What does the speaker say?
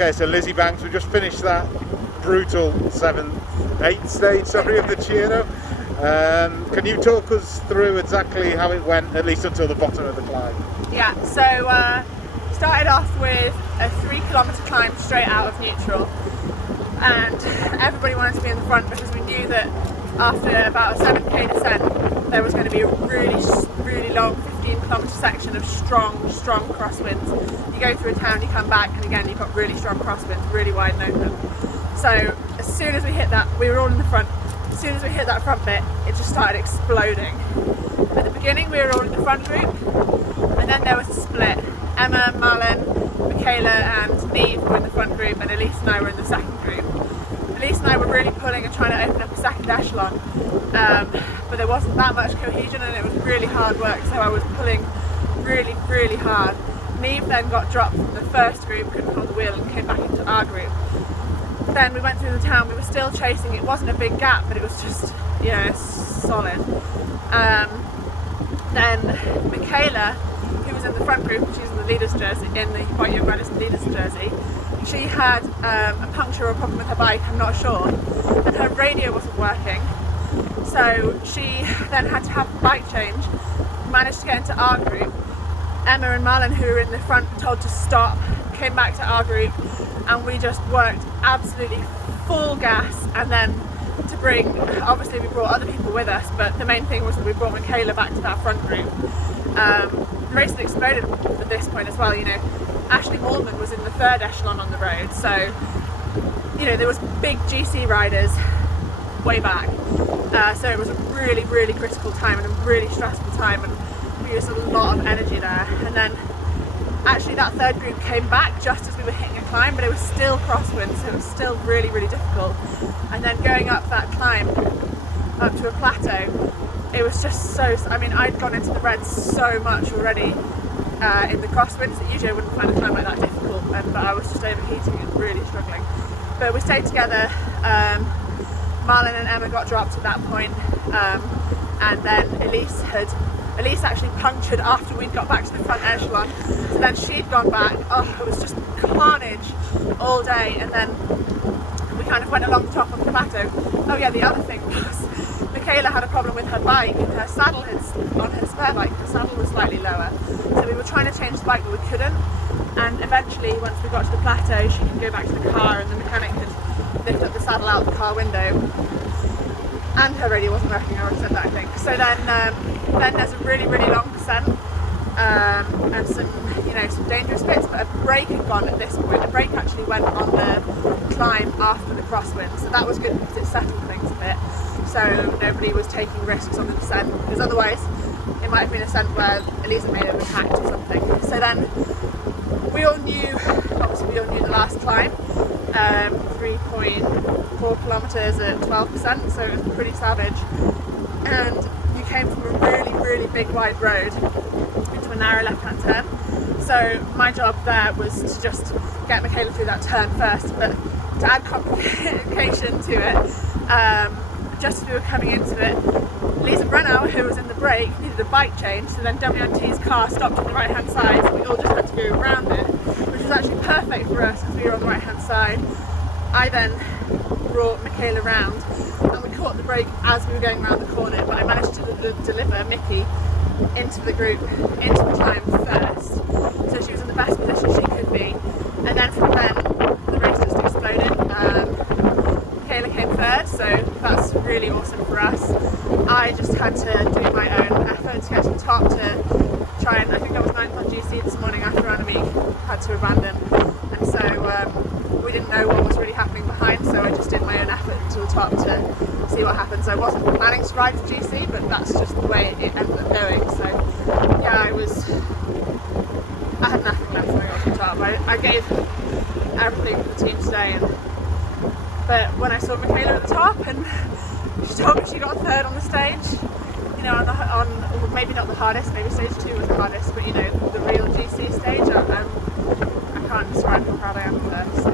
Okay, so Lizzy Banks, we just finished that brutal 8th stage of the Giro. Can you talk us through exactly how it went, at least until the bottom of the climb? Yeah, so started off with a 3-kilometre climb straight out of neutral, and everybody wanted to be in the front because we knew that after about a 7k descent there was going to be a really long 15-kilometre section of strong crosswinds. You go through a town, you come back, and again you've got really strong crosswinds, really wide and open. So as soon as we hit that, we were all in the front. As soon as we hit that front bit, it just started exploding. At the beginning we were all in the front group, and then there was a split. Emma, Marlon, Michaela and Neve were in the front group, and Elise and I were in the second group. Elise and I were really pulling and trying to open up a second echelon, but there wasn't that much cohesion and it was really hard work, so I was pulling really hard. Neve then got dropped from the first group, couldn't hold the wheel, and came back into our group. Then we went through the town, we were still chasing. It wasn't a big gap, but it was just, you know, solid. Then Michaela, who was in the front group, she's in the leader's jersey, in the White Young Riders leader's jersey, she had a puncture or a problem with her bike, I'm not sure, and her radio wasn't working, so she then had to have a bike change, managed to get into our group. Emma and Marlon, who were in the front, told to stop, came back to our group, and we just worked absolutely full gas. And then to bring, obviously we brought other people with us, but the main thing was that we brought Michaela back to that front group. The race had exploded at this point as well, you know. Ashley Moulman was in the third echelon on the road, so you know there was big GC riders way back, so it was a really critical time and a really stressful time, and we used a lot of energy there. And then actually that third group came back just as we were hitting a climb, but it was still crosswind, so it was still really difficult. And then going up that climb up to a plateau, it was just so, I mean, I'd gone into the red so much already in the crosswinds that usually I wouldn't find a climb like that difficult, but I was just overheating and really struggling. But we stayed together. Marlon and Emma got dropped at that point, and then Elise actually punctured after we'd got back to the front echelon, so then she'd gone back. Oh, it was just carnage all day, and then we kind of went along the top of the plateau. Oh yeah, the other thing was Michaela had a problem with her bike, and her saddle on her spare bike, her saddle was slightly lower, so we were trying to change the bike but we couldn't, and eventually once we got to the plateau she could go back to the car and the mechanic could lift up the saddle out the car window, and her radio wasn't working. I already said that, I think. So then there's a really long descent, and some dangerous bits, but a brake had gone at this point. The brake actually went on the climb after the crosswind, so that was good because it settled things a bit, so nobody was taking risks on the descent, because otherwise it might have been a descent where Elisa may have been hacked or something. So then we all knew the last climb, 3.4 kilometres at 12%, so it was pretty savage, and you came from a really big wide road into a narrow left-hand turn. So my job there was to just get Michaela through that turn first, but to add complication to it, just as we were coming into it, Lisa Brenau, who was in the brake, needed a bike change, so then WNT's car stopped on the right hand side, so we all just had to go around it, which was actually perfect for us because we were on the right hand side. I then brought Michaela round, and we caught the brake as we were going around the corner, but I managed to deliver Mickey into the group, into the climb first, so she was in the best position she could be, and then from then the race just exploded. Michaela came third, so that's really awesome for us. I just had to do my own effort to get to the top to try, and I think I was 9th on GC this morning after Annemiek had to abandon, and so we didn't know what was really happening behind, so I just did my own effort to the top to see what happens. I wasn't planning to ride for GC, but that's just the way it ended up going. So yeah, I had nothing left when I got to the top. I gave everything for the team today, but when I saw Michaela at the top and she told me she got third on the stage, you know, on maybe not the hardest, maybe stage 2 was the hardest, but you know, the real GC stage, I can't describe how proud I am of her. So.